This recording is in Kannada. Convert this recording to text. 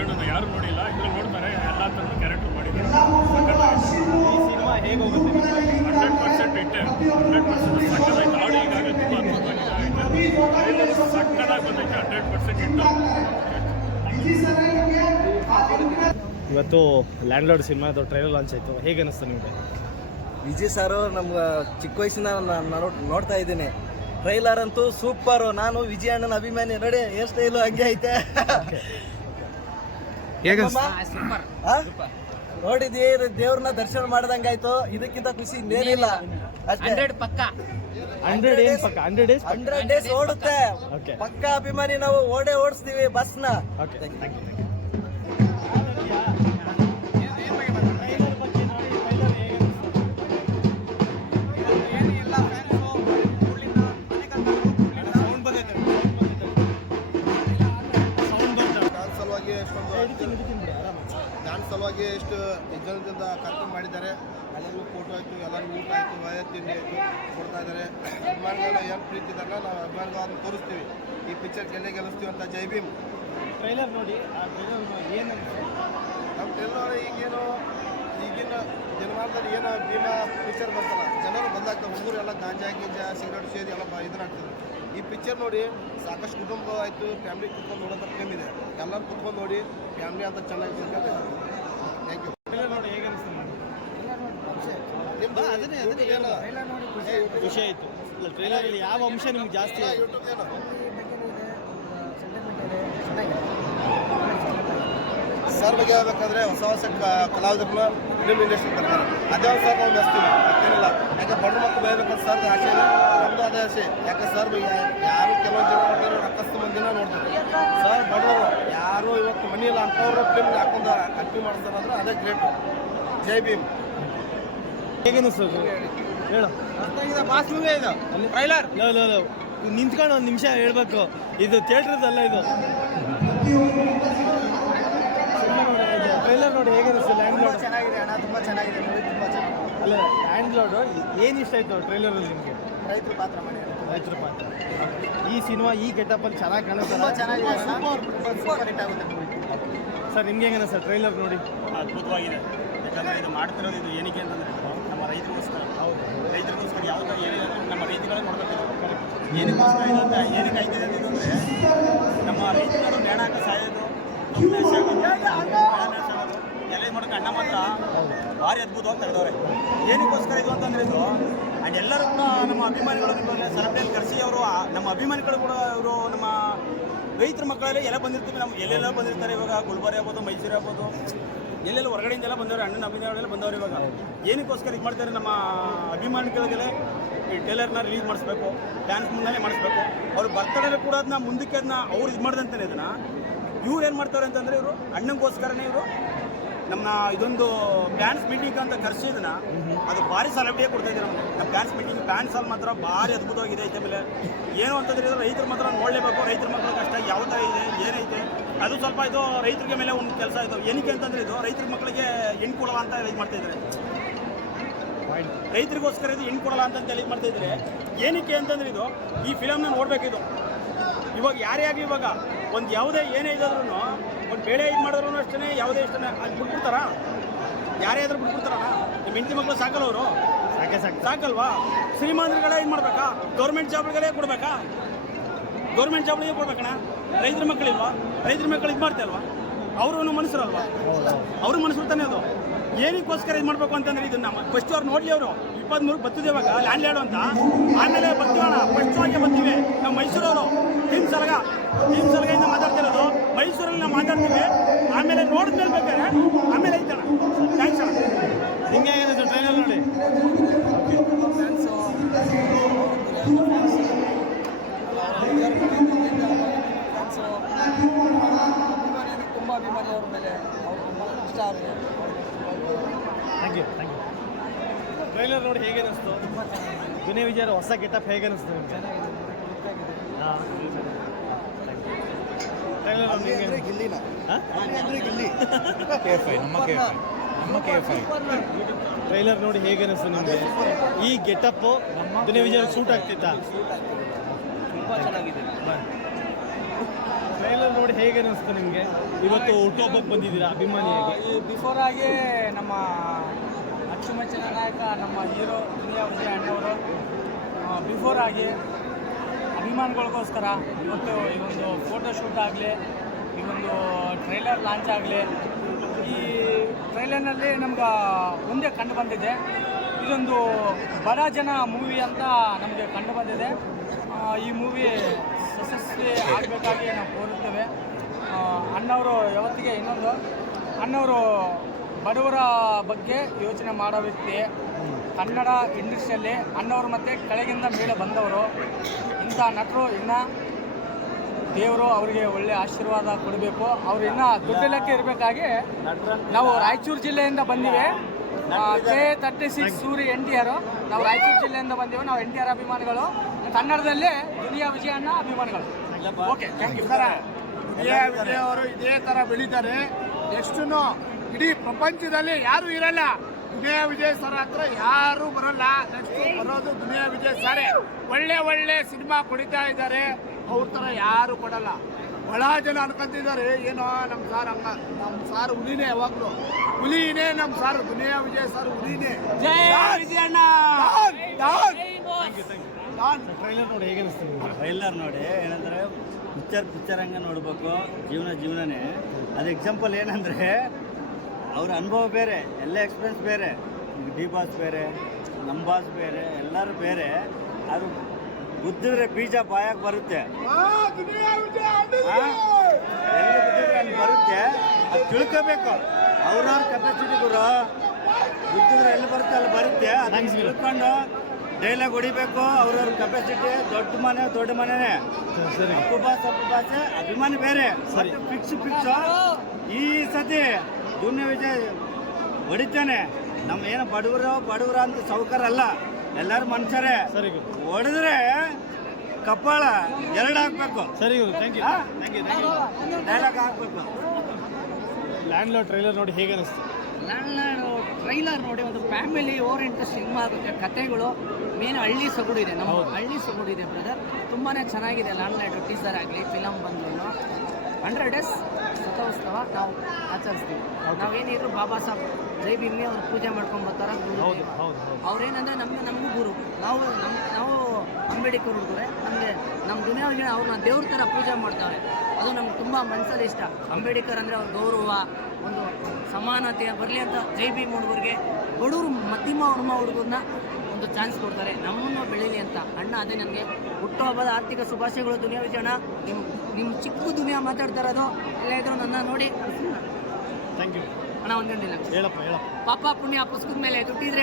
ವಿಜಯಣ್ಣನ ಯಾರು ನೋಡಿಲ್ಲ, ಇದ್ರಲ್ಲಿ ನೋಡ್ತಾರೆ. ಎಲ್ಲ ಥರದ ಕ್ಯಾರೆಕ್ಟರ್ ಮಾಡಿದ್ದಾರೆ. ಈ ಸಿನಿಮಾ ಹೇಗೆ ಹೋಗುತ್ತೆ? 100% ಹಿಟ್, 100% ಸಕ್ಕತ್ತಾಯ್ತು. ಆಡಿ ಈಗಾಗಲೇ ತುಂಬ ಅದ್ಭುತವಾಗಿ ಸಕ್ಕತ್ತಾಗಿ ಬಂದೈತೆ. 100% ಹಿಟ್ಟು. ಇವತ್ತು ಲ್ಯಾಂಡ್ಲಾರ್ಡ್ ಸಿನಿಮಾದ ಟ್ರೈಲರ್ ಲಾಂಚ್ ಆಯಿತು, ಹೇಗೆ ಅನಿಸ್ತು ನಿಮಗೆ? ವಿಜಯ್ ಸಾರು ನಮ್ಗೆ ಚಿಕ್ಕ ವಯಸ್ಸಿನ ನೋಡ್ತಾ ಇದ್ದೀನಿ. ಟ್ರೈಲರ್ ಅಂತೂ ಸೂಪರು. ನಾನು ವಿಜಯ್ ಅಣ್ಣನ ಅಭಿಮಾನಿ. ನೋಡಿ ಹೇರ್ ಸ್ಟೈಲು ಹಂಗೆ ಐತೆ. ನೋಡಿದ್ವಿ, ದೇವ್ರನ್ನ ದರ್ಶನ ಮಾಡ್ದಂಗಾಯ್ತು. ಇದಕ್ಕಿಂತ ಖುಷಿ ಇನ್ನೇನಿಲ್ಲ. 100 ಡೇಸ್ ಓಡುತ್ತೆ. ಪಕ್ಕ ಅಭಿಮಾನಿ ನಾವು. ಓಡಿಸ್ತೀವಿ ಬಸ್ನ. ಡ್ಯಾನ್ಸ್ ಸಲುವಾಗಿ ಎಷ್ಟು ಜನದಿಂದ ಕಾರ್ಯಕ್ರಮ ಮಾಡಿದ್ದಾರೆ. ಎಲ್ಲರಿಗೂ ಫೋಟೋ ಆಯಿತು, ಎಲ್ಲರಿಗೂ ಊಟ ಆಯಿತು, ತಿಂಡಿ ಆಯಿತು ಕೊಡ್ತಾ ಇದ್ದಾರೆ. ಅಭಿಮಾನಿಗಳು ಏನು ಪ್ರೀತಿ ಇದ್ದಾರಲ್ಲ, ನಾವು ಅಭಿಮಾನಿಗಳು ಅದನ್ನು ತೋರಿಸ್ತೀವಿ. ಈ ಪಿಕ್ಚರ್ ಗೆಲ್ಲಿಸ್ತೀವಿ ಅಂತ. ಜೈ ಭೀಮ್. ಟ್ರೈಲರ್ ನೋಡಿ, ಆ ಟ್ರೈಲರ್ ಏನು ನಮ್ಮ ಟ್ರೈಲರ್ ಈಗೇನು ಈಗಿನ ಜನಮಾನದಲ್ಲಿ ಏನು ಭೀಮಾ ಪಿಕ್ಚರ್ ಬರ್ತಲ್ಲ, ಜನರು ಬದಲಾಗ್ತಾರೆ. ಹುಡುಗರು ಎಲ್ಲ ಗಾಂಜಾ ಸಿಗರೇಟ್ ಸೇರಿ ಎಲ್ಲ ಇದನ್ನಾಗ್ತದೆ. ಈ ಪಿಕ್ಚರ್ ನೋಡಿ ಸಾಕಷ್ಟು ಕುಟುಂಬ ಆಯಿತು, ಫ್ಯಾಮಿಲಿ ಕುತ್ಕೊಂಡು ನೋಡೋಂಥ ಫಿಲ್ಮ್ ಇದೆ. ಎಲ್ಲರೂ ಕುತ್ಕೊಂಡು ನೋಡಿ ಫ್ಯಾಮಿಲಿ ಅಂತ ಚೆನ್ನಾಗಿ. Thank you. ಟ್ರೈಲರ್ ನೋಡಿ ಹೇಗೆ ಅನಿಸ್ತು? ಖುಷಿ ಆಯಿತು. ಟ್ರೈಲರಲ್ಲಿ ಯಾವ ಅಂಶ ನಿಮ್ಗೆ ಜಾಸ್ತಿ? ಯೂಟ್ಯೂಬ್ ಏನು ಸರ್ ಬಗ್ಗೆ ಹೇಳ್ಬೇಕಾದ್ರೆ ಹೊಸ ಕಲಾವಿದರನ್ನ ಫಿಲ್ಮ್ ಇಂಡಸ್ಟ್ರಿ ಬರ್ತಾರೆ. ಅದೇ ಒಂದು ಸರ್ ನಾವು ಮೆಸ್ತೀವಿ, ಮತ್ತೇನಿಲ್ಲ. ಯಾಕೆ ಬಡ ಮಕ್ಕಳು ಬೆಳಬೇಕಂತ ಸರ್ ಆಸೆ ಇಲ್ಲ, ನಮ್ಮದು ಅದೇ ಆಸೆ. ಯಾಕೆ ಸರ್ ಯಾರು ಕೆಲವೊಂದು ಜನ ನೋಡ್ತಾರೆ, ರಕ್ಕಸ್ತು ಮಂದಿನ ನೋಡ್ತಾರೆ. ಸರ್ ಬಡವರು ಯಾರು ಇವತ್ತು ಮನಿ ಇಲ್ಲ ಅಂಥವ್ರು ಫಿಲ್ಮ್ ಹಾಕೊಂಡು ಕಂಟಿನ್ಯೂ ಮಾಡ್ತಾರೆ ಅಂದ್ರೆ ಅದೇ ಗ್ರೇಟ್. ಜೈ ಭೀಮ್. ಹೇಗೆ ಅನಿಸ್ತದೆ ಹೇಳು? ಮಾಸ್ ಮೂವಿ ಇದು ಟ್ರೈಲರ್. ನಿಂತ್ಕೊಂಡು ಒಂದು ನಿಮಿಷ ಹೇಳ್ಬೇಕು. ಇದು ಥಿಯೇಟ್ರದಲ್ಲ, ಇದು ಟ್ರೈಲರ್ ನೋಡಿ ಹೇಗೆ ಅನಿಸ್ತು? ಲ್ಯಾಂಡ್ಲಾರ್ಡ್ ಚೆನ್ನಾಗಿದೆ ಅಣ್ಣ, ತುಂಬ ಚೆನ್ನಾಗಿದೆ. ನೋಡಿ ತುಂಬ ಚೆನ್ನಾಗಿದೆ. ಅಲ್ಲ, ಲ್ಯಾಂಡ್ಲಾರ್ಡ್ ಏನು ಇಷ್ಟ ಆಯಿತು ಟ್ರೈಲರಲ್ಲಿ ನಿಮಗೆ? ರೈತರ ಪಾತ್ರ ಮಾಡಿ. ರೈತರ ಪಾತ್ರ. ಈ ಸಿನಿಮಾ ಈ ಗೆಟಪ್ಪಲ್ಲಿ ಚೆನ್ನಾಗಿ ಕಾಣುತ್ತೆ. ತುಂಬ ಚೆನ್ನಾಗಿದೆ. ಸೂಪರ್ ಹಿಟ್ ಆಗುತ್ತೆ. ಸರ್ ನಿಮ್ಗೆ ಹೆಂಗೆ ಸರ್ ಟ್ರೈಲರ್ ನೋಡಿ? ಅದ್ಭುತವಾಗಿದೆ. ಯಾಕಂದರೆ ಇದು ಮಾಡ್ತಿರೋದು ಇದು ಏನಕ್ಕೆ ಅಂತಂದರೆ ನಮ್ಮ ರೈತರಿಗೋಸ್ಕರ. ರೈತರಿಗೋಸ್ಕರ ಯಾವುದೋ ಏನಿದೆ ನಮ್ಮ ರೈತಗಳೇ ಕೊಡಬೇಕು. ಏನಕ್ಕೋಸ್ಕರ ಇದೆ ಅಂತ ಏನಕ್ಕೆ ಆಯ್ತಿದೆ ಅಂತಂದರೆ ನಮ್ಮ ರೈತರು ನೇಣ ಹಾಕಿ ಸಾಯೋದು, ನಾಶ ಆಗೋದು, ಎಲ್ಲ ಇದು ಮಾಡೋಕೆ ಅಣ್ಣ ಮಾತ್ರ ಭಾರಿ ಅದ್ಭುತವಾಗಿ ತೆಗೆದವ್ರೆ. ಏನಕ್ಕೋಸ್ಕರ ಇದು ಅಂತಂದರೆ ಇದು ಆ್ಯಂಡ್ ಎಲ್ಲರೂ ಕೂಡ ನಮ್ಮ ಅಭಿಮಾನಿಗಳು ಸೆಲೆಬ್ರೇಟ್ ಕರೆಸಿ ಅವರು ನಮ್ಮ ಅಭಿಮಾನಿಗಳು ಕೂಡ ಇವರು ನಮ್ಮ ರೈತರ ಮಕ್ಕಳಲ್ಲಿ ಎಲ್ಲ ಬಂದಿರ್ತೀವಿ. ನಮ್ಮ ಎಲ್ಲೆಲ್ಲ ಬಂದಿರ್ತಾರೆ. ಇವಾಗ ಗುಲ್ಬರ್ಗ ಆಗ್ಬೋದು, ಮೈಸೂರು ಆಗ್ಬೋದು, ಎಲ್ಲೆಲ್ಲ ಹೊರಗಡೆಯಿಂದೆಲ್ಲ ಬಂದವರು, ಅಣ್ಣನ ಅಭಿಮಾನಿಗಳೆಲ್ಲ ಬಂದವರು. ಇವಾಗ ಏನಕ್ಕೋಸ್ಕರ ಇದು ಮಾಡ್ತಾರೆ, ನಮ್ಮ ಅಭಿಮಾನಿಗಳಿಗೆಲ್ಲ ಈ ಟ್ರೇಲರ್ನ ರಿಲೀಸ್ ಮಾಡಿಸ್ಬೇಕು, ಡ್ಯಾನ್ಸ್ ಮುಂದೆ ಮಾಡಿಸ್ಬೇಕು. ಅವ್ರು ಬರ್ತಡೇ ಕೂಡ ಅದನ್ನ ಮುಂದಕ್ಕೆ ಅದನ್ನ ಅವ್ರು ಇದು ಮಾಡ್ದಂತಾನೆ ಇದನ್ನು ಇವ್ರು ಏನು ಮಾಡ್ತಾರೆ ಅಂತಂದರೆ ಇವರು ಅಣ್ಣಂಗೋಸ್ಕರನೇ ಇವರು ನಮ್ಮ ಇದೊಂದು ಡ್ಯಾನ್ಸ್ ಮೀಟಿಂಗ್ ಅಂತ ಕರೆಸಿದನ್ನ ಅದು ಭಾರಿ ಸೆಲೆಬ್ರಿಟಿಗೆ ಕೊಡ್ತಾ ಇದ್ದಾರೆ. ನಮ್ಮ ಡ್ಯಾನ್ಸ್ ಮೀಟಿಂಗ್ ಡ್ಯಾನ್ಸ್ ಅಲ್ಲಿ ಮಾತ್ರ ಭಾರಿ ಅದ್ಭುತವಾಗಿದೆ. ಐತೆ ಮೇಲೆ ಏನು ಅಂತಂದರೆ ಇದು ರೈತರ ಮಾತ್ರ ನೋಡಲೇಬೇಕು. ರೈತರ ಮಕ್ಕಳ ಕಷ್ಟ ಯಾವ ಥರ ಇದೆ, ಏನೈತೆ ಅದು ಸ್ವಲ್ಪ ಇದು ರೈತರಿಗೆ ಮೇಲೆ ಒಂದು ಕೆಲಸ ಇದು. ಏನಕ್ಕೆ ಅಂತಂದರೆ ಇದು ರೈತರ ಮಕ್ಕಳಿಗೆ ಹೆಣ್ಣು ಕೊಡಲ್ಲ ಅಂತ ಇದು ಮಾಡ್ತಾಯಿದ್ದಾರೆ. ರೈತರಿಗೋಸ್ಕರ ಇದು ಹೆಣ್ಣು ಕೊಡಲ್ಲ ಅಂತ ಇದು ಮಾಡ್ತಾಯಿದ್ದಾರೆ. ಏನಕ್ಕೆ ಅಂತಂದರೆ ಇದು ಈ ಫಿಲಮ್ನ ನೋಡಬೇಕಿದು. ಇವಾಗ ಯಾರೇ ಆಗಲಿ, ಇವಾಗ ಒಂದು ಯಾವುದೇ ಏನೇ ಇದಾದ್ರೂ ಒಂದು ಬೇಳೆ ಇದು ಮಾಡಿದ್ರು ಅಷ್ಟೇ, ಯಾವುದೇ ಇಷ್ಟೇ ಅದು ಬಿಟ್ಬಿಡ್ತಾರ? ಯಾರೇ ಆದರೂ ಬಿಟ್ಬಿಡ್ತಾರಣ್ಣ? ನಿಮ್ಮ ಹೆಂಡತಿ ಮಕ್ಕಳು ಸಾಕಲ್ಲ ಅವರು? ಸಾಕಲ್ವಾ? ಶ್ರೀಮಂತರುಗಳೇ ಇದು ಮಾಡಬೇಕಾ? ಗೌರ್ಮೆಂಟ್ ಜಾಬ್ಗಳೇ ಕೊಡಬೇಕಾ? ಗೌರ್ಮೆಂಟ್ ಜಾಬ್ಗಳಿಗೆ ಕೊಡ್ಬೇಕಣ್ಣ. ರೈತರ ಮಕ್ಕಳಿಲ್ವಾ? ರೈತರ ಮಕ್ಕಳು ಇದು ಮಾಡ್ತಾಯಿಲ್ವಾ? ಅವರು ಮನುಷ್ಯರಲ್ವಾ? ಅವರು ಮನುಷ್ಯರು ತಾನೇ. ಅದು ಏನಕ್ಕೋಸ್ಕರ ಇದು ಮಾಡಬೇಕು ಅಂತಂದರೆ ಇದನ್ನ ಫಸ್ಟ್ ಅವ್ರು ನೋಡಲಿ. ಅವರು 23 ಬರ್ತಿದ್ದೆ ಇವಾಗ ಲ್ಯಾಂಡ್ಲಾರ್ಡ್ ಅಂತ. ಆಮೇಲೆ ಬರ್ತೀವಣ್ಣ, ಫಸ್ಟ್ ಆಗಿ ಬರ್ತೀವಿ ನಾವು ಮೈಸೂರವರು. ಟೀಮ್ ಸಲಗೆಯಿಂದ ಮಾತಾಡ್ತಿರೋದು ಮೈಸೂರಲ್ಲಿ ನಾವು ಮಾತಾಡ್ತೀವಿ. ಆಮೇಲೆ ನೋಡಿದ್ಮೇಲೆ ಬೇಕಾದ್ರೆ ಆಮೇಲೆ ಐತಣ್ಣ. ಥ್ಯಾಂಕ್ಸ್ ಅಣ್ಣ. ನಿಮಗೆ ಹೇಗಿದೆ ಟ್ರೈಲರ್ ನೋಡಿ? ತುಂಬ ಅಭಿಮಾನಿ ಅವ್ರ ಮೇಲೆ. ಅವ್ರು ತುಂಬ ಇಷ್ಟ ಆಗಿದೆ. Thank you. ಟ್ರೈಲರ್ ನೋಡಿ ಹೇಗೆ ಅನಿಸ್ತು? ದುನಿಯಾ ವಿಜಯರ ಹೊಸ ಗೆಟಪ್ ಹೇಗೆ ಅನಿಸ್ತು ನಿಮಗೆ? ಟ್ರೈಲರ್ ಗಿಲ್ಲಿನ ಗಿಲ್ಲಿ ಟ್ರೈಲರ್ ನೋಡಿ ಹೇಗೆ ಅನಿಸ್ತು ನಿಮಗೆ? ಈ ಗೆಟಪ್ಪು ದುನಿಯಾ ವಿಜಯ್ ಸೂಟ್ ಆಗ್ತಿತ್ತಾ? ತುಂಬ ಚೆನ್ನಾಗಿದೆ. ಟ್ರೈಲರ್ ನೋಡಿ ನೋಡಿ ಹೇಗೆ ಅನಿಸ್ತು ನಿಮಗೆ? ಇವತ್ತು ಹುಟ್ಟುಹಬ್ಬಕ್ಕೆ ಬಂದಿದ್ದೀರಾ ಅಭಿಮಾನಿಯಾಗಿ. ಈ ಬಿಫೋರ್ ಆಗಿ ನಮ್ಮ ಅಚ್ಚುಮೆಚ್ಚಿನ ನಾಯಕ ನಮ್ಮ ಹೀರೋ ದುನಿಯಾ ವಿಜಯ್ ಅಣ್ಣವರು ಬಿಫೋರ್ ಆಗಿ ಅಭಿಮಾನಿಗಳಿಗೋಸ್ಕರ ಇವತ್ತು ಈ ಒಂದು ಫೋಟೋಶೂಟ್ ಆಗಲಿ, ಈ ಒಂದು ಟ್ರೈಲರ್ ಲಾಂಚ್ ಆಗಲಿ, ಈ ಟ್ರೈಲರ್ನಲ್ಲಿ ನಮ್ಗೆ ಮುಂದೆ ಕಂಡು ಬಂದಿದೆ ಇದೊಂದು ಬಡ ಜನ ಮೂವಿ ಅಂತ ನಮಗೆ ಕಂಡು ಬಂದಿದೆ. ಈ ಮೂವಿ ಯಶಸ್ವಿ ಆಗಬೇಕಾಗಿ ನಾವು ಕೋರುತ್ತೇವೆ. ಅಣ್ಣವರು ಯಾವತ್ತಿಗೆ ಇನ್ನೊಂದು ಅಣ್ಣವರು ಬಡವರ ಬಗ್ಗೆ ಯೋಚನೆ ಮಾಡೋ ವ್ಯಕ್ತಿ. ಕನ್ನಡ ಇಂಡಸ್ಟ್ರಿಯಲ್ಲಿ ಅಣ್ಣವರು ಮತ್ತು ಕೆಳಗಿಂದ ಮೇಲೆ ಬಂದವರು. ಇಂಥ ನಟರು ಇನ್ನೂ ದೇವರು ಅವರಿಗೆ ಒಳ್ಳೆಯ ಆಶೀರ್ವಾದ ಕೊಡಬೇಕು. ಅವರು ಇನ್ನೂ ದೊಡ್ಡಲಕ್ಕೆ ಇರಬೇಕಾಗಿ ನಾವು ರಾಯಚೂರು ಜಿಲ್ಲೆಯಿಂದ ಬಂದಿವೆ. K36 Suri NTR. ನಾವು ರಾಯಚೂರು ಜಿಲ್ಲೆಯಿಂದ ಬಂದಿವೆ. ನಾವು NTR ಅಭಿಮಾನಿಗಳು, ಕನ್ನಡದಲ್ಲಿ ದುನಿಯಾ ವಿಜಯ್ ಅಣ್ಣ ಅಭಿಮಾನಿಗಳು. Okay, thank you. Duniya Vijay ಅವರು ಇದೇ ಥರ ಬೆಳೀತಾರೆ. ನೆಕ್ಸ್ಟು ಇಡೀ ಪ್ರಪಂಚದಲ್ಲಿ ಯಾರೂ ಇರಲ್ಲ, ದುನಿಯಾ ವಿಜಯ್ ಸರ್ ಹತ್ರ ಯಾರೂ ಬರಲ್ಲ. ನೆಕ್ಸ್ಟ್ ಬರೋದು ದುನಿಯಾ ವಿಜಯ್ ಸರ್. ಒಳ್ಳೆ ಸಿನಿಮಾ ಕೊಡಿತಾ ಇದ್ದಾರೆ, ಅವ್ರ ಥರ ಯಾರು ಕೊಡಲ್ಲ. ಬಹಳ ಜನ ಅನ್ಕೊಂತಿದ್ದಾರೆ ಏನೋ ನಮ್ಮ ಸಾರ್ ಹುಲಿನೇ, ಯಾವಾಗಲೂ ಹುಲಿನೇ ನಮ್ಮ sir. Duniya Vijay sir ಹುಲಿನೇ. Trailer ನೋಡಿ ಹೇಗೆ ಅನಿಸ್ತು ನಿಮಗೆ? ಟ್ರೈಲರ್ ನೋಡಿ ಏನಂದರೆ ಪಿಕ್ಚರ್ ಹಂಗೆ ನೋಡಬೇಕು. ಜೀವನನೇ ಅದು. ಎಕ್ಸಾಂಪಲ್ ಏನಂದರೆ ಅವ್ರ ಅನುಭವ ಬೇರೆ, ಎಲ್ಲ ಎಕ್ಸ್ಪೀರಿಯನ್ಸ್ ಬೇರೆ. ಡಿ ಬಾಸ್ ಬೇರೆ, ನಮ್ಮ ಬಾಸ್ ಬೇರೆ, ಎಲ್ಲರೂ ಬೇರೆ. ಅದು ಗುದ್ದಿದ್ರೆ ಬೀಜ ಬಾಯಾಗಿ ಬರುತ್ತೆ, ಎಲ್ಲಿ ಗುದ್ದಿದ್ರೆ ಅಲ್ಲಿ ಬರುತ್ತೆ. ಅದು ತಿಳ್ಕೋಬೇಕು. ಅವ್ರವ್ರ ಕೆಪಾಸಿಟಿ ಗುರು. ಗುದ್ದಿದ್ರೆ ಎಲ್ಲಿ ಬರುತ್ತೆ ಅಲ್ಲಿ ಬರುತ್ತೆ. ಅದನ್ನು ತಿಳ್ಕೊಂಡು ಡೈಲಾಗ್ ಹೊಡಿಬೇಕು. ಅವ್ರವ್ರ ಕೆಪಾಸಿಟಿ. ದೊಡ್ಡ ಮನೆನೇ. ಸರಿ, ಅಪ್ಪು ಬಾಸೆ ಅಭಿಮಾನಿ ಬೇರೆ. ಸರಿ. ಫಿಕ್ಸ್ ಈ ಸತಿ ದುನಿಯಾ ವಿಜಯ್ ಹೊಡಿತಾನೆ. ನಮ್ಮ ಏನು ಬಡವರ ಅಂತ ಸೌಕರ್ಯ ಅಲ್ಲ, ಎಲ್ಲರೂ ಮನುಷ್ಯರೇ. ಸರಿ ಗುರು, ಹೊಡೆದ್ರೆ ಕಪಾಳ ಎರಡು ಹಾಕ್ಬೇಕು. ಸರಿ ಗುರು, ಥ್ಯಾಂಕ್ ಯು. ಡೈಲಾಗ್ ಹಾಕ್ಬೇಕು. ಲ್ಯಾಂಡ್ ಲಾರ್ಡ್ ಟ್ರೈಲರ್ ನೋಡಿ ಹೇಗೆ ಅನಿಸ್ತು? ಟ್ರೈಲರ್ ನೋಡಿ ಒಂದು ಫ್ಯಾಮಿಲಿ ಓರಿಯೆಂಟೆಡ್ ಸಿನಿಮಾ ಆಗುತ್ತೆ. ಕಥೆಗಳು ಮೇನ್ ಹಳ್ಳಿ ಸೊಗಡು ಇದೆ, ನಮ್ಮ ಹಳ್ಳಿ ಸೊಗಡು ಇದೆ ಬ್ರದರ್. ತುಂಬಾ ಚೆನ್ನಾಗಿದೆ. ಲ್ಯಾಂಡ್ ಲಾರ್ಡ್ ಟೀಸರ್ ಆಗಲಿ, ಫಿಲಮ್ ಬಂದ್ರು 100 days ಶತೋತ್ಸವ ನಾವು ಆಚರಿಸ್ತೀವಿ. ನಾವೇನಿದ್ರು ಬಾಬಾ ಸಾಹೇಬ್ ಜೈ ಭೀಮ್ಗೆ ಅವ್ರು ಪೂಜೆ ಮಾಡ್ಕೊಂಡು ಬರ್ತಾರೆ. ಅವ್ರೇನಂದ್ರೆ ನಮಗೂ ಗುರು. ನಾವು ಅಂಬೇಡ್ಕರ್ ಹುಡುಗರೆ. ನಮ್ಮ ದುನಿಯಾ ವಿಜಯ್ ಅವ್ರನ್ನ ದೇವ್ರ ಥರ ಪೂಜೆ ಮಾಡ್ತಾರೆ. ಅದು ನಮ್ಗೆ ತುಂಬ ಮನಸ್ಸಲ್ಲಿ ಇಷ್ಟ. ಅಂಬೇಡ್ಕರ್ ಅಂದರೆ ಅವ್ರ ಗೌರವ, ಒಂದು ಸಮಾನತೆ ಬರಲಿ ಅಂತ ಜೈ ಭೀಮ್ ಹುಡುಗರಿಗೆ, ಬಡವರು ಮಧ್ಯಮ ವರ್ಮ ಹುಡುಗರನ್ನ ಒಂದು ಚಾನ್ಸ್ ಕೊಡ್ತಾರೆ, ನಮ್ಮನ್ನು ಬೆಳೀಲಿ ಅಂತ. ಅಣ್ಣ ಅದೇ ನನಗೆ ಹುಟ್ಟುಹಬ್ಬದ ಆರ್ಥಿಕ ಶುಭಾಶಯಗಳು ದುನಿಯಾ ವಿಜಯ್ ಅಣ್ಣ. ನಿಮ್ಮ ಚಿಕ್ಕ ದುನಿಯಾ ಮಾತಾಡ್ತಾ ಇರೋದು ಎಲ್ಲ ಇದ್ರು ನನ್ನ ನೋಡಿ ಥ್ಯಾಂಕ್ ಯು ಅಣ್ಣ. ಒಂದೊಂದಿಲ್ಲ ಹೇಳಪ್ಪ. ಪಾಪ ಪುಣ್ಯ ಪುಸ್ತಕದ ಮೇಲೆ ದುಡ್ಡಿದ್ರೆ